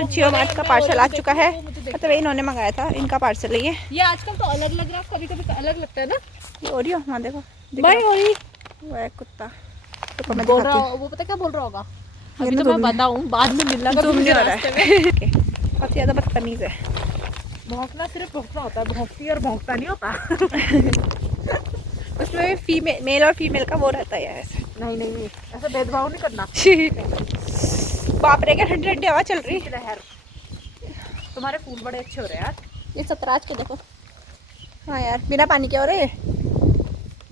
यार जियो मार्ट का पार्सल आ चुका है, मतलब इन्होंने मंगाया था, इनका पार्सल है ये आजकल तो अलग लग रहा है, कभी कभी अलग लगता है ना। ये ओरियो, हाँ देखो भाई ओरी वो है कुत्ता तो मैं बोल रहा दिखाती हूँ। वो पता क्या बोल रहा होगा, ये अभी ना तो मैं zoom नहीं- बताऊं, बाद में मिलना zoom कभी नहीं मुझे हो रहा रास्ते है। में। Okay, बहुत ज़्यादा बदतमीज है। भौंकना सिर्फ भौंकना होता है, भौंकती और भौंकता नहीं होता। उसमें फीमेल, मेल और फीमेल का वो रहता है यार ऐसे। नहीं ऐसा भेदभाव नहीं करना। बाप रे क्या ठंडी ठंडी हवा चल रही है। यार तुम्हारे फूल बड़े अच्छे हो रहे हैं यार। ये सतराज के देखो, हाँ यार बिना पानी के हो रहे हैं।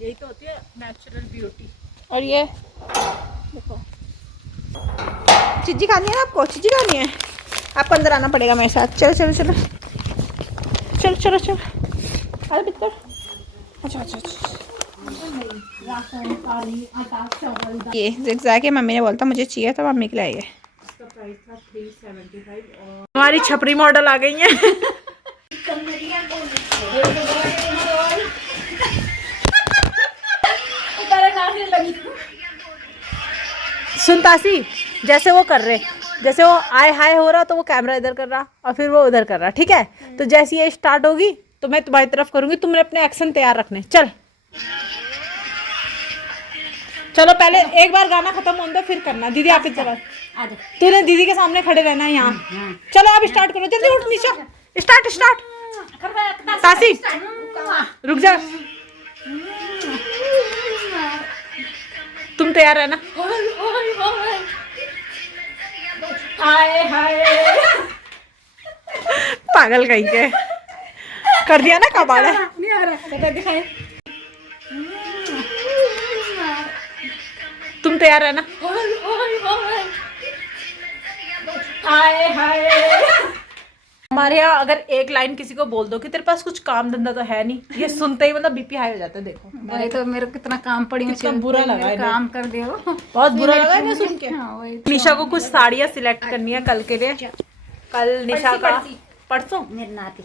यही तो होती है नेचुरल ब्यूटी। और ये देखो, चिज्जी खानी है ना आपको, चिज्जी खानी है, आपको अंदर आना पड़ेगा मेरे साथ। चलो चलो चलो चलो चलो चलो, अरे बितर, अच्छा अच्छा अच्छा। ये जिगजैग है, मम्मी ने बोलता मुझे चाहिए तो मम्मी के लिए आई है। हमारी छपरी मॉडल आ गई है। सुनतासी जैसे वो कर रहे, जैसे वो आय हाय हो रहा तो वो कैमरा इधर कर रहा और फिर वो उधर कर रहा, ठीक है। तो जैसे ये स्टार्ट होगी तो मैं तुम्हारी तरफ करूंगी, तुमने अपने एक्शन तैयार रखने। चल चलो पहले एक बार गाना खत्म होने दो फिर करना। दीदी आप इधर तूने दीदी के सामने खड़े रहना है यहाँ। चलो आप स्टार्ट करो, जल्दी उठ निशा, स्टार्ट स्टार्ट। तासी रुक जा, तुम तैयार है ना? हाय हाय पागल कहीं के कर दिया ना कबाड़ है। नहीं आ रहा दिखाए, तुम तैयार है ना? हाय हाय। हमारे यहाँ अगर एक लाइन किसी को बोल दो कि तेरे पास कुछ काम धंधा तो है नहीं, ये सुनते ही मतलब बीपी हाई हो जाता है। देखो वही तो मेरे को कितना काम पड़ी, कितना बुरा लगा, काम कर दियो। बहुत बुरा लगा है सुन के। वही निशा को कुछ साड़ियाँ सिलेक्ट करनी है कल के लिए। कल निशा का परसों मेरी नाती,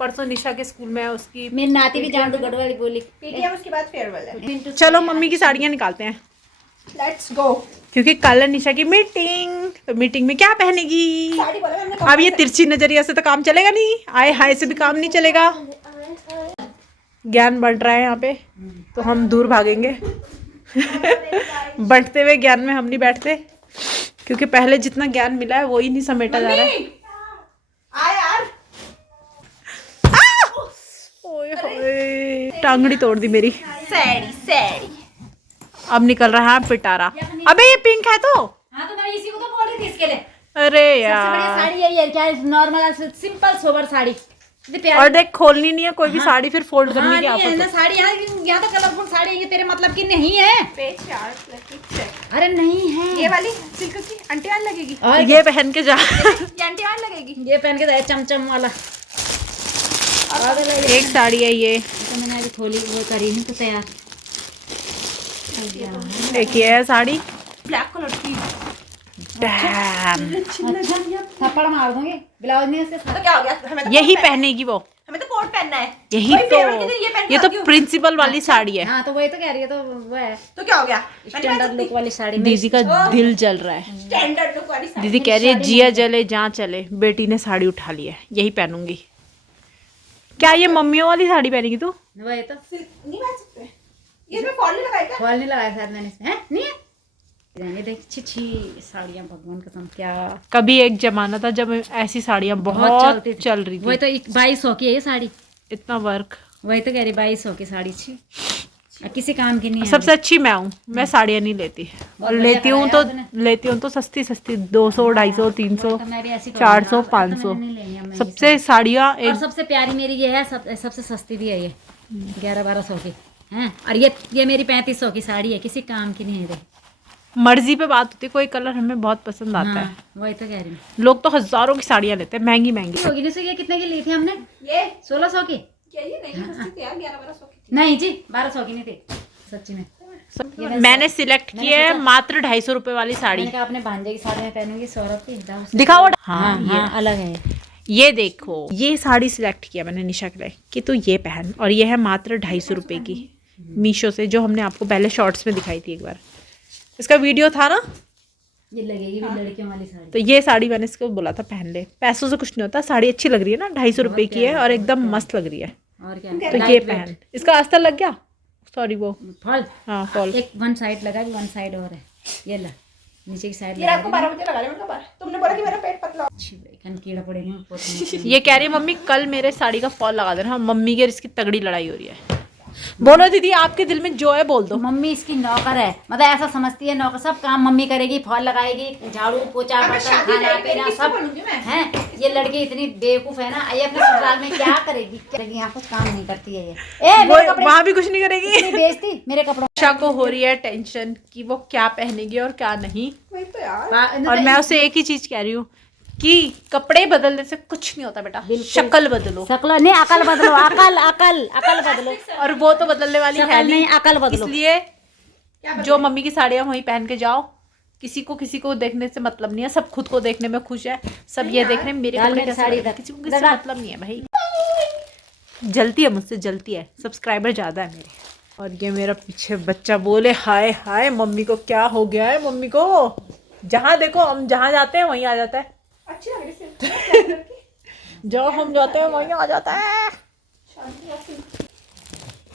परसों निशा के स्कूल में है उसकी। मेरी नाती भी जान दो गढ़वाली बोली। पीटीएम उसके बाद फेयरवेल है। चलो मम्मी की साड़ियाँ निकालते हैं, लेट्स गो। क्योंकि कल है निशा की मीटिंग, तो मीटिंग में क्या पहनेगी? साड़ी बोला हमने। अब ये तिरछी नजरिया से तो काम चलेगा नहीं, आए हाय से भी काम नहीं चलेगा। ज्ञान बढ़ रहा है यहाँ पे तो हम दूर भागेंगे। बढ़ते हुए ज्ञान में हम नहीं बैठते, क्योंकि पहले जितना ज्ञान मिला है वो ही नहीं समेटा जा रहा है। आ यार, ओए होए, टांगड़ी तोड़ दी मेरी। सैडी सैडी। अब निकल रहा है पिटारा। अबे ये पिंक है तो। हाँ तो मैं इसी को तो बोल रही थी इसके लिए। अरे सबसे बढ़िया यार, साड़ी यही है, क्या नॉर्मल सिंपल सोबर साड़ी। और देख खोलनी नहीं है कोई भी साड़ी, फिर फोल्ड करने की नहीं है आफत ना है। साड़ी, यहाँ तो कलरफुल साड़ी है, ये तेरे मतलब की नहीं है। पेज यार, चेक। अरे नहीं है ये वाली सिल्क की आंटी वाली लगेगी। और ये पहन के जा। ये आंटी वाली लगेगी। ये पहन के जाए चमचम वाला। एक साड़ी है ये, तो मैंने अभी थोड़ी वो करी नहीं तो तैयार। एक ये है साड़ी। ब्लैक कलर की। डैम, थप्पड़ मार दूंगी, ब्लाउज नहीं है तो क्या हो गया, हमें तो यही कोट पहनेगी वो, हमें तो कोट पहनना है। यही वही तो, फेयरवेल के दिन ये पहन के ये तो आती हूँ। प्रिंसिपल वाली साड़ी है। हाँ तो वही तो कह रही है, तो वो है तो क्या हो गया, स्टैंडर्ड लुक वाली साड़ी। दीदी का दिल जल रहा है। स्टैंडर्ड लुक वाली साड़ी। दीदी कह रही है जिया जले जहाँ चले, बेटी ने साड़ी उठा ली है, यही पहनूंगी। क्या ये मम्मियों वाली साड़ी पहनेगी तू? वही तो नहीं पहन सकते, ये इसमें फॉल नहीं लगाया क्या? फॉल नहीं लगाया शायद मैंने इसमें, हैं? नहीं है? जाने देख, छी साड़ियाँ भगवान कसम क्या कभी एक जमाना था जब ऐसी साड़ियाँ बहुत चलती थी। चल रही वही थी। तो 2200 की है ये साड़ी। इतना वर्क, वही तो कह रही 2200 की साड़ी छी, और किसी काम की नहीं है। सबसे अच्छी मैं हूँ, मैं साड़ियाँ नहीं लेती, और लेती हूँ तो सस्ती सस्ती 200 250 300 तो मैं भी ऐसी 400 तो 500। मैंने नहीं लेंगे, मैं सबसे साड़ियाँ और एक सबसे प्यारी मेरी ये है, सबसे सस्ती भी है ये, 1100-1200 की हैं। और ये मेरी 3500 की साड़ी है, किसी काम की नहीं है। मर्जी पे बात होती है, कोई कलर हमें बहुत पसंद आता है। हाँ, वही तो कह रही हूँ। लोग तो हजारों की साड़ियाँ लेते हैं, महंगी महंगी। होगी नहीं, ये कितने की ली थी हमने? ये 1600 की? क्या ये नहीं सस्ती थी यार, 11-1200 की। नहीं जी 1200 की नहीं थी सच्ची में। मैंने सिलेक्ट की है मात्र 250 रुपए वाली साड़ी। मैंने कहा अपने भांजे की साड़ी में पहनूंगी, सौरभ की दिखाओ। हाँ, हाँ, ये अलग है। ये देखो, ये साड़ी सिलेक्ट किया मैंने निशा के लिए कि तू ये पहन, और ये है मात्र 250 रुपए की, मीशो से, जो हमने आपको पहले शॉर्ट्स में दिखाई थी एक बार। इसका वीडियो था ना, ये लगेगी भी लड़कियों वाली साड़ी। तो ये साड़ी मैंने इसको बोला था पहन ले, पैसों से कुछ नहीं होता, साड़ी अच्छी लग रही है ना, 250 रुपए की है और एकदम मस्त लग रही है। और क्या, तो ये पहन, इसका अस्तर लग गया, सॉरी वो फॉल, हाँ फॉल। एक वन साइड लगा, वन साइड और है, ये ला नीचे की साइड ये आपको 12 बजे लगा रहे हो, तुमने बोला कि मेरा पेट पतला। अच्छी कन कीड़ा पड़ेगा। ये कह रही है मम्मी कल मेरे साड़ी का फॉल लगा देना। मम्मी के और इसकी तगड़ी लड़ाई हो रही है। बोलो दीदी, आपके दिल में जो है बोल दो। मम्मी इसकी नौकर है, मतलब ऐसा समझती है नौकर, सब काम मम्मी करेगी, फॉल लगाएगी, झाड़ू पोछा बर्तन खाना पीना सब है। ये लड़की इतनी बेवकूफ है ना, ये अपने ससुराल में क्या करेगी, यहाँ कुछ काम नहीं करती है ये। वहाँ भी कुछ नहीं करेगी। बेचती मेरे कपड़ों। आशा को हो रही है टेंशन कि वो क्या पहनेगी और क्या नहीं। वही तो यार, और मैं उसे एक ही चीज कह रही हूँ कि कपड़े बदलने से कुछ नहीं होता बेटा, शक्ल बदलो। शक्ल नहीं, अकल बदलो, अकल अकल अकल बदलो। और वो तो बदलने वाली है नहीं, अकल बदलो। इसलिए जो मम्मी की साड़ियाँ वहीं पहन के जाओ, किसी को देखने से मतलब नहीं है, सब खुद को देखने में खुश है, सब ये देख रहे हैं मेरे कपड़े कैसे लग रहे हैं, किसी को किसी से मतलब नहीं है भाई। जलती है मुझसे, जलती है, सब्सक्राइबर ज्यादा है मेरे। और ये मेरा पीछे बच्चा बोले हाय हाय मम्मी को क्या हो गया है, मम्मी को जहाँ देखो हम जहाँ जाते हैं वहीं आ जाता है। अच्छी लग रही है। जो हम जाते हैं वहीं आ जाता है।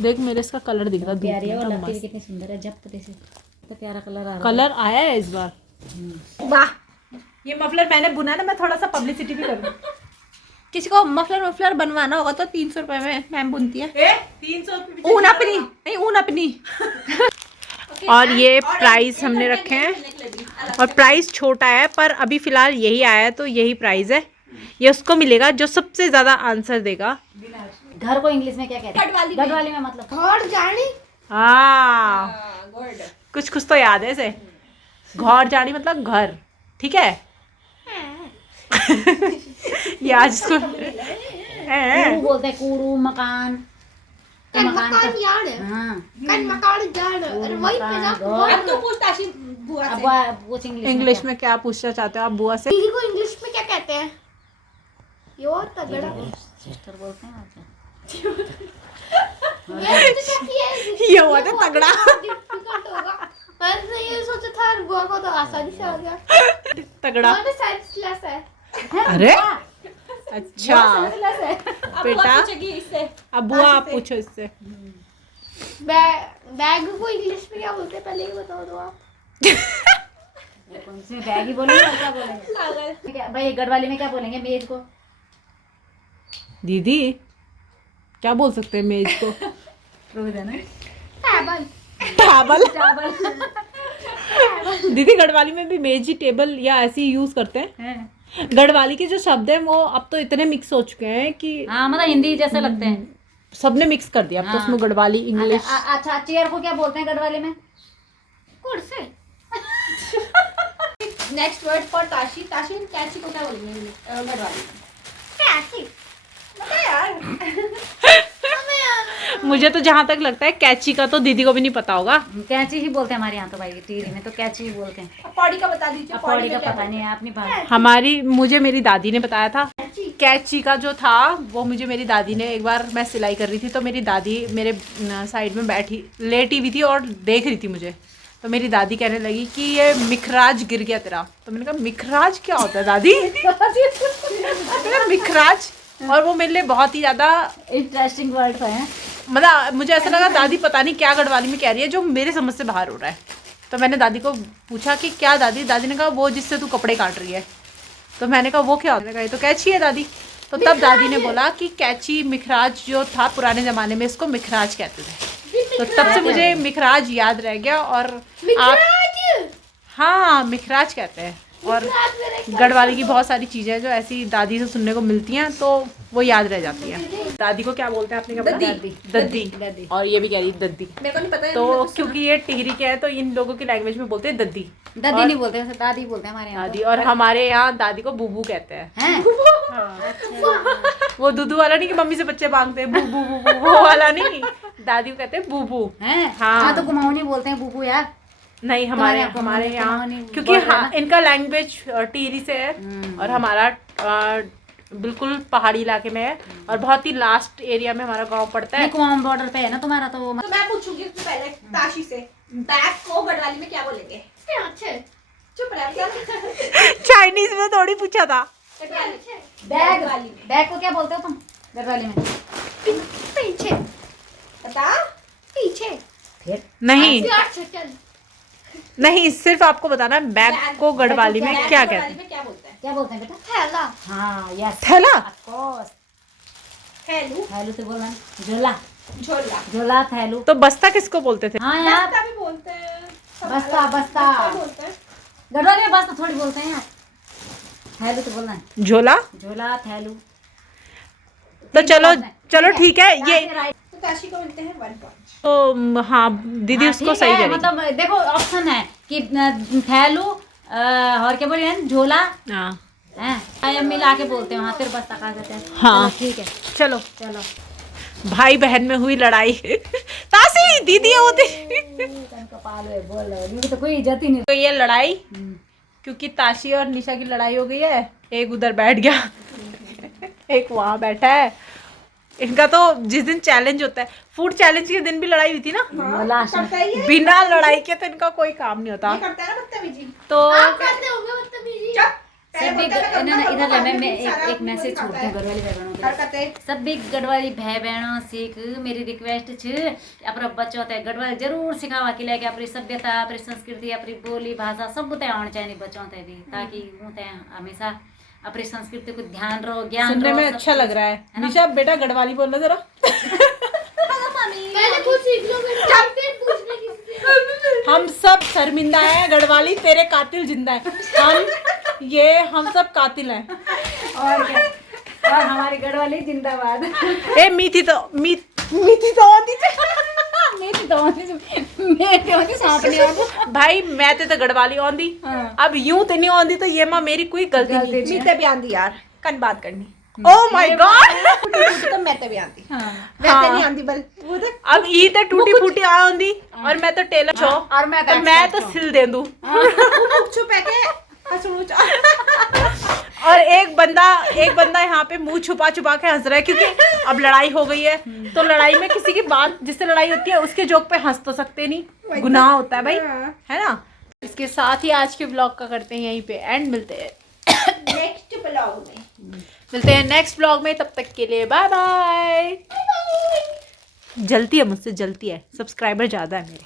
देख मेरे इसका कलर दिख रहा प्यारी है, है, और लड़की कितनी सुंदर है, जब से तो प्यारा कलर आ रहा है। कलर आया है इस बार। वाह, ये मफलर मैंने बुना ना, मैं थोड़ा सा पब्लिसिटी भी करूँ। किसी को मफलर बनवाना होगा तो 300 रुपए में मैम बुनती है। 300 ऊन अपनी नहीं, ऊन अपनी। और ये प्राइस हमने रखे हैं और प्राइस छोटा है, पर अभी फिलहाल यही आया है तो यही प्राइस है। ये उसको मिलेगा जो सबसे ज्यादा आंसर देगा। घर को इंग्लिश में क्या कहते हैं? गढ़वाली में मतलब घर जानी। हाँ कुछ तो याद है इसे। घर जानी मतलब घर, ठीक है। ये आज इसको कूड़ू बोलते हैं, कूड़ू मकान। तो मकान याद है। हाँ, मकान याद है। अरे वही पे जा। अब तो पूछताशी बुआ से। अब वो इंग्लिश में क्या पूछना चाहते हो आप बुआ से? दीदी को इंग्लिश में क्या कहते हैं? यो तगड़ा। सिस्टर बोलते हैं और ये हुआ था तगड़ा। मैंने ये सोचा था बुआ को तो आसानी से आ गया। तगड़ा बुआ में साइंस क्लास है। अरे अच्छा है। बेटा, अब बुआ आप पूछो इससे। बैग को इंग्लिश में क्या बोलते हैं पहले ही बताओ दो आप। कौन से बैग ही बोलेंगे और क्या बोलेंगे? क्या भाई गढ़वाली में क्या बोलेंगे मेज को? दीदी क्या बोल सकते हैं मेज को? रुक जाना। टेबल। टेबल। दीदी गढ़वाली में भी मेज ही टेबल या ऐसे ही यूज करते हैं। गढ़वाली के जो शब्द हैं वो अब तो इतने मिक्स हो चुके हैं कि हाँ, मतलब हिंदी जैसे लगते हैं। सबने मिक्स कर दिया अब तो उसमें गढ़वाली इंग्लिश। अच्छा, चेयर को क्या बोलते हैं गढ़वाली में? कुर्सी। Next word for Tashi. Tashi हम कैची को क्या बोलेंगे गढ़वाली में? कैची। पता यार। मुझे तो जहाँ तक लगता है कैची का तो दीदी को भी नहीं पता होगा। कैची ही बोलते हैं हमारे यहाँ तो भाई, टीरी में तो कैची ही बोलते हैं। पौड़ी का बता दीजिए। पौड़ी का पता नहीं है अपनी बात। मुझे मेरी दादी ने बताया था। कैची का जो था वो मुझे मेरी दादी ने, एक बार मैं सिलाई कर रही थी तो मेरी दादी मेरे साइड में बैठी लेटी हुई थी और देख रही थी मुझे, तो मेरी दादी कहने लगी कि ये मिखराज गिर गया तेरा। तो मैंने कहा मिखराज क्या होता है दादी? मिखराज। और वो मेरे लिए बहुत ही ज़्यादा इंटरेस्टिंग वर्ड है। मतलब मुझे ऐसा लगा दादी पता नहीं क्या गढ़वाली में कह रही है जो मेरे समझ से बाहर हो रहा है। तो मैंने दादी को पूछा कि क्या दादी? दादी ने कहा वो जिससे तू कपड़े काट रही है। तो मैंने कहा वो क्या होता है? मैंने कहा ये तो कैची है दादी। तो तब दादी ने बोला कि कैची मिखराज जो था पुराने ज़माने में इसको मिखराज कहते थे। तो तब से मुझे मिखराज याद रह गया। और आप हाँ मिखराज कहते हैं। और गढ़वाली की बहुत सारी चीज़ें जो ऐसी दादी से सुनने को मिलती हैं तो वो याद रह जाती हैं। दादी को क्या बोलते हैं आपने क्या बोला? दद्दी। और ये भी कह रही दद्दी। मेरे को नहीं पता है। तो क्योंकि ये टिहरी के हैं तो इन लोगों की लैंग्वेज में बोलते हैं दद्दी। दादी नहीं बोलते, दादी बोलते हैं हमारे यहाँ। दादी। और हमारे यहाँ दादी को बूबू कहते हैं। अच्छा। वो दूधू वाला नहीं कि मम्मी से बच्चे मांगते हैं बूबू बूबू, वो वाला नहीं। दादी को कहते हैं बूबू। हाँ तो कुमाऊनी बोलते हैं बूबू यार। नहीं हमारे यहाँ क्योंकि हाँ इनका लैंग्वेज टिहरी से है और हमारा बिल्कुल पहाड़ी इलाके में है और बहुत ही लास्ट एरिया में हमारा गांव पड़ता है। कुमाऊं बॉर्डर पे है ना तुम्हारा तो मैं पूछूंगी उससे पहले ताशी से बैग को गढ़वाली में क्या बोलेंगे? अच्छे चुप रह। चाइनीज में थोड़ी पूछा था। बैग बैग को क्या बोलते हो तुम गढ़वाली में? पीछे बता, पीछे। फिर नहीं नहीं, सिर्फ आपको बताना है बैग को गढ़वाली में क्या कहते हैं। क्या बोलते हैं? क्या बोलते हैं बेटा? थैला। हाँ यस थैला। Of course. थैलू, थैलू तो बोलना झोला झोला। झोला थैलू। तो बस्ता किसको बोलते थे? हाँ यार बस्ता भी बोलते हैं। बस्ता बस्ता बोलते हैं। गढ़वाली में बस्ता थोड़ी बोलते हैं यार। थैलू तो बोलना है झोला। झोला थैलू। तो चलो चलो ठीक है ये तो ताशी को मिलते हैं 1 पॉइंट। तो हाँ दीदी हाँ, उसको ठीक सही है, करेगी। मतलब देखो ऑप्शन है कि थैलू और क्या बोलिए झोला हाँ मिला के बोलते हैं वहाँ फिर बस्ता कहा जाता है। हाँ। चलो, ठीक है चलो चलो। भाई बहन में हुई लड़ाई। तासी दीदी होती। कपाल है बोल रही तो कोई इज्जत ही नहीं। तो ये लड़ाई क्योंकि ताशी और निशा की लड़ाई हो गई है, एक उधर बैठ गया एक वहां बैठा है। इनका तो जिस दिन चैलेंज होता है, फूड चैलेंज के दिन भी लड़ाई हुई थी ना, लास्ट में करता ही है। बिना लड़ाई के तो इनका कोई काम नहीं होता। ये करता है ना बदतमीजी। तो करते होंगे बदतमीजी। चुप। सभी मैं एक मैसेज छोड़ती हूँ गढ़वाली भाई बहनों के लिए। हरकतें। सभी गढ़वाली भाई बहनों से मेरी रिक्वेस्ट छे अपना बच्चों तक गढ़वाली जरूर सिखावा के लेके अपनी सभ्यता अपनी संस्कृति अपनी बोली भाषा सब तय आना चाहिए बच्चों तक भी, ताकि वो तय हमेशा अपनी संस्कृति को ध्यान रहो ज्ञान सुनने रहो, में सब अच्छा चीज। लग रहा है। निशा बेटा गढ़वाली बोलना जरा। पहले खुद सीख लो फिर पूछने की। हम सब शर्मिंदा हैं, गढ़वाली तेरे कातिल जिंदा है। हम सब कातिल हैं। और क्या, और हमारी गढ़वाली जिंदाबाद। ए मीठी तो आती मेरी तो मेरी सांप नहीं आती। भाई मैं ते तो गढ़वाली आंदी, अब यूं ते नहीं आंदी तो ये मां मेरी कोई गलती नहीं। मीते भी आंदी यार, कन बात करनी। Oh my God. तो मैं ते भी आंदी। मैं ते नहीं आंदी बल। वो देख। अब ई ते टूटी फूटी आंदी और मैं तो टेलर छो और मैं तो मैं तो सिल दे दूं। चुप है के और एक बंदा यहाँ पे मुंह छुपा के हंस रहा है क्योंकि अब लड़ाई हो गई है। तो लड़ाई में किसी की बात जिससे लड़ाई होती है उसके जोक पे हंस तो सकते नहीं, गुनाह होता है भाई, है ना। इसके साथ ही आज के ब्लॉग का करते हैं यहीं पे एंड। मिलते हैं नेक्स्ट ब्लॉग में। तब तक के लिए बाय बाय। जलती है मुझसे, जलती है, सब्सक्राइबर ज्यादा है मेरे।